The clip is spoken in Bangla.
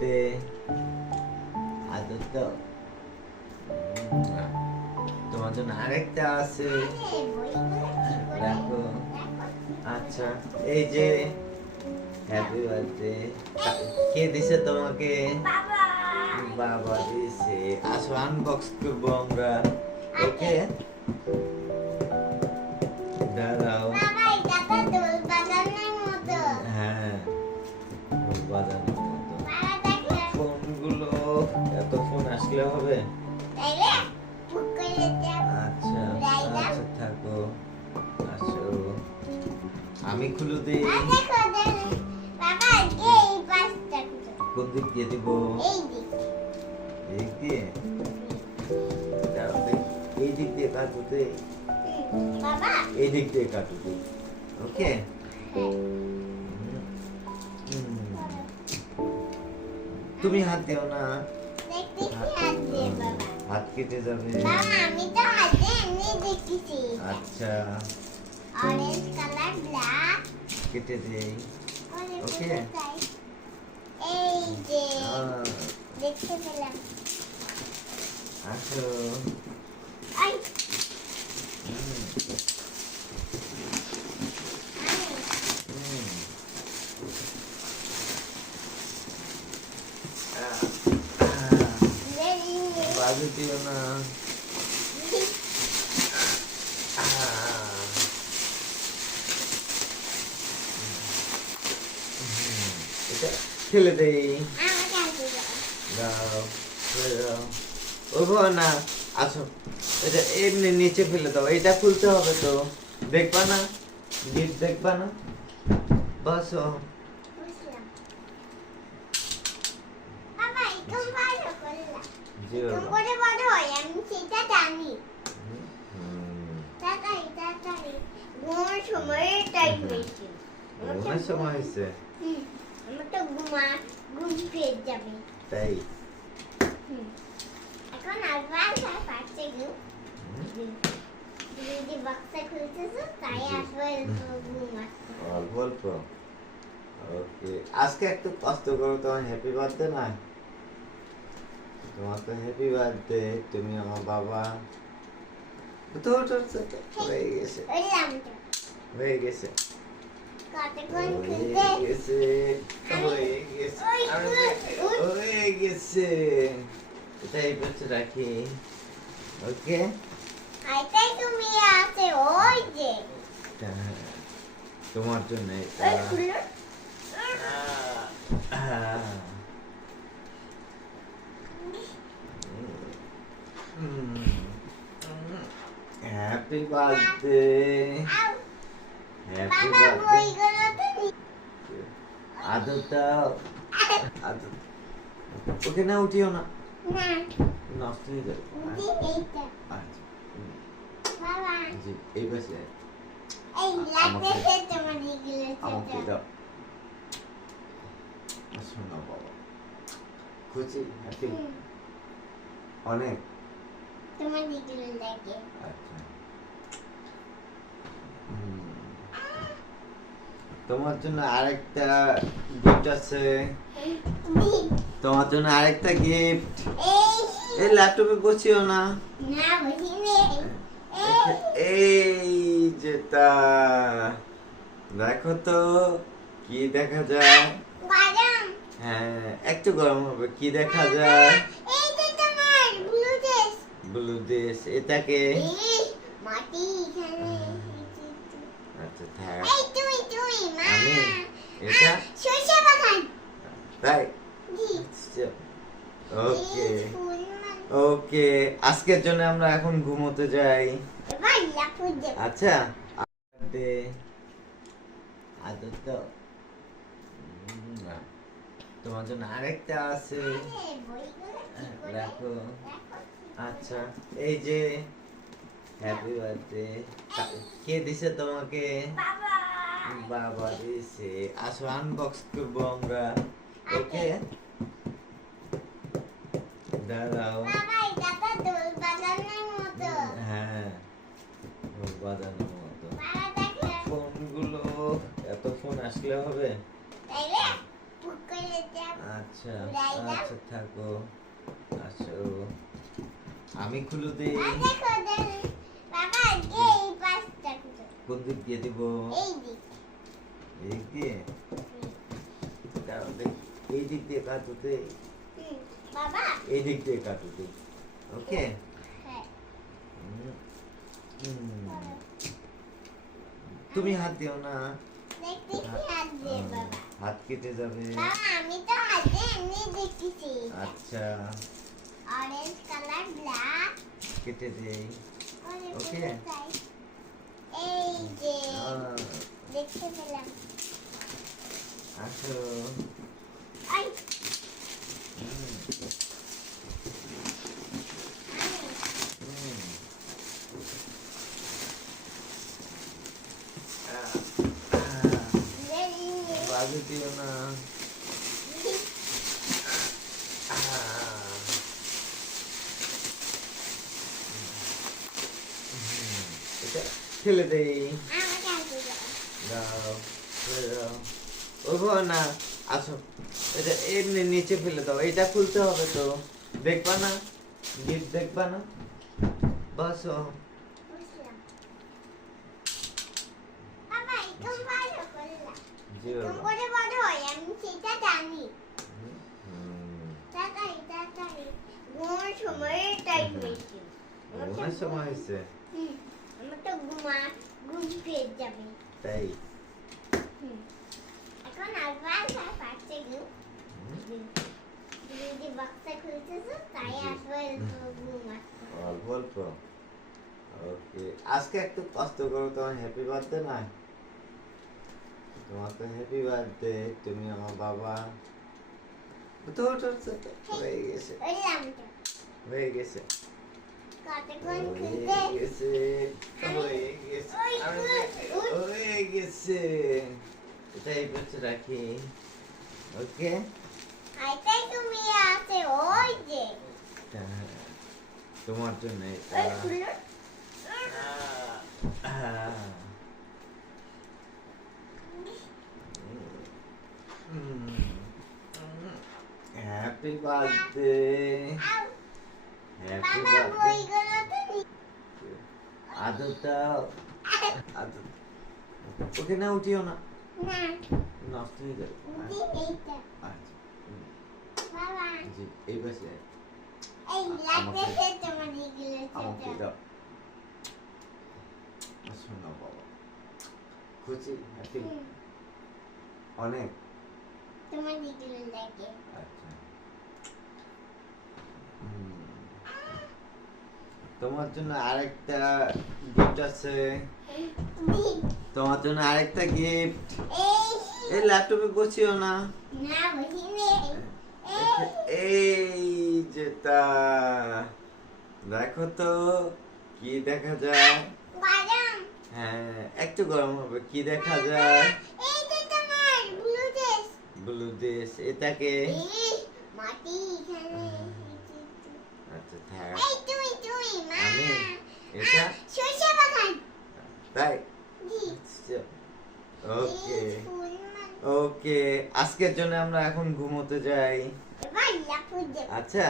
দে আদর দাও। তোমার জন্য আরেকটা আছে, দেখো। আচ্ছা, এই যে হ্যাপি বার্থডে। কে দিছে তোমাকে? বাবা দিছে। আসো আনবক্স করবো আমরা। ওকে, দাঁড়াও। হ্যাঁ, ঢোল বাজানোর মতো। ফোনগুলো, এত ফোন আসলে হবে? আচ্ছা আচ্ছা, থাকো। আসো, আমি খুলে দিই। কোন দিক দিয়ে দিব? এই দিক দিয়ে? দাঁড়াও দেখি। এই দিক দিয়ে কাটু দে। এই দিক দিয়ে কাটু দে। ওকে, তুমি হাত দিও না, হাত কেটে যাবে। আচ্ছা, অরেঞ্জ কালার ব্ল্যাক কেটে দেই। ওকে, এই যে দেখতে পেলাম। আসো। আই বাজে দিও না। এটা ফেলে দেই। দাও, ফেলে দাও। ওগো না, আসো। এটা এমনি নিচে ফেলে দাও। এটা খুলতে হবে তো, দেখবা না? গিফট দেখবা না? বসো। ঘুমের সময় হয়েছে তাই? এখন আবার পারছে গো দিদি বক্সটা খুলতেছে তাই আসবে ঘুম আসছে অল্প অল্প। ওকে, আজকে একটু কষ্ট করো। তোমার হ্যাপি বার্থডে না? তোমার তো হ্যাপি বার্থডে। তুমি আমার বাবা। তো হয়ে গেছে, হয়ে গেছে, কতক্ষণ হয়ে খুলতে গেছে, হয়ে গেছে, হয়ে গেছে। এটা এই পাশে রাখি। ওকে, আইতাই তুমি আছে ওই যে তোমার জন্য এটা। ওই খুলো হ্যাপি বার্থডে, হ্যাপি বাবা বার্থডে। বইগুলো তো আদরটা, আদর। ওকে না, উঠিও না, না নষ্ট হয়ে যাবে। এইটা আচ্ছা, বাবা জি, এই পাশে। এই লাগতেছে তোমার এগুলো আমাকে দাও। শোনো বাবা, খুশি, হ্যাপি অনেক। তোমার এগুলো লাগে আচ্ছা, তোমার জন্য আরেকটা গিফট আছে। তোমার জন্য আরেকটা গিফট। এই এই ল্যাপটপে বসিও না। না বসিনি এই যেটা, দেখো তো কি দেখা যায়। বাদাম হ্যাঁ, একটু গরম হবে। কি দেখা যায়? এই যে তোমার ব্লু ড্রেস ব্লু দেশ। এটাকে এই মাটি এখানে আচ্ছা থাক। এই তুই মা আমি এটা সরষে বাগান তাই। জি ওকে এই ফুল মানে ওকে, আজকের জন্য আমরা এখন ঘুমোতে যাই। এবার লাফু দে আচ্ছা, দে আদর দাও। তোমার জন্য আরেকটা আছে, দেখো। আচ্ছা, এই যে হ্যাপি বার্থডে। কে দিছে তোমাকে? বাবা বাবা দিছে। আসো আনবক্স করবো আমরা। ওকে, দাঁড়াও। বাবা এটা তো দোল বাজানোর মতো হ্যাঁ, ঢোল বাজানোর মতো। বাবা দেখো ফোনগুলো, এত ফোন আসলে হবে? তাইলে পুকুরে যাব আচ্ছা। আচ্ছা উড়াই দাও। আচ্ছা থাকো আসো আমি খুলে দিই দেখো বাবা এই পাঁচটা খুঁজো। কোন দিক দিয়ে দিব এই দিক এই দিক দিয়ে দাঁড়াও দেখি। এই দিক দিয়ে কাটুতে বাবা এই দিক দিয়ে কাটুতে ওকে হ্যাঁ তুমি হাত দিও না দেখতেছি হাত দিয়ে বাবা হাত কেটে যাবে বাবা আমি তো হাতে এমনি দেখতেছি আচ্ছা অরেঞ্জ কালার ব্ল্যাক কেটে দেই ওকে এই যে আহ, দেখতে পেলাম আসো আই হুম, হুম। আহ, বাজে দিও না এটা ফেলে দেই আমাকে আসতে দাও দাও ফেলে দাও ওইভাবে না আসো এটা এমনি নিচে ফেলে দাও এটা খুলতে হবে তো দেখবা না গিফট দেখবা না বসো বুঝলাম বাবা একদম ভালো করলাম জি একদম বাবা। করে বড় হয় আমি সেটা জানি হুম, তাড়াতাড়ি তাড়াতাড়ি ঘুমার সময় টাইম হয়েছে ঘুমানোর সময় হয়েছে আমার তো ঘুম পেয়ে যাবে তাই এখন আবার পারছে যদি বাক্সা খুলতেছো তাই আসবে ঘুম আসছে অল্প অল্প ওকে আজকে একটু কষ্ট করো তোমার হ্যাপি বার্থডে না তোমার তো হ্যাপি বার্থডে তুমি আমার বাবা তো হয়ে গেছে বললাম তো হয়ে গেছে কতক্ষণ হয়ে খুলতে গেছে হয়ে গেছে আমি হয়ে গেছে এটা এই পাশে রাখি ওকে আইতাই তুমি আছে ওই যে তোমার জন্য এটা ওই খুলো হ্যাপি বার্থডে আউ হ্যাপি বাবা বার্থডে বইগুলো তো আদরটা আদর ওকে না উঠিও না না নষ্ট হয়ে যাবে বুঝি এইটা আচ্ছা বাবা জি এই পাশে এই লাগতেছে তোমার এগুলো আমাকে ছোট দাও শোনো বাবা খুশি হ্যাপি অনেক তোমার এগুলো লাগে আচ্ছা তোমার জন্য আরেকটা গিফট আছে তোমার জন্য আরেকটা গিফট এই এই ল্যাপটপে বসিও না না বুঝিনি এই যেটা দেখো তো কি দেখা যায় বাদাম হ্যাঁ একটু গরম হবে কি দেখা যায় এই যে তোমার ব্লু ড্রেস ব্লু দেশ এটাকে এই মাটি এখানে আচ্ছা থাক এই তুমি মা আমি এটা সরষে বাগান তাই জি ওকে এই ফুল মানে ওকে আজকের জন্য আমরা এখন ঘুমোতে যাই এবার লাফু দেব আচ্ছা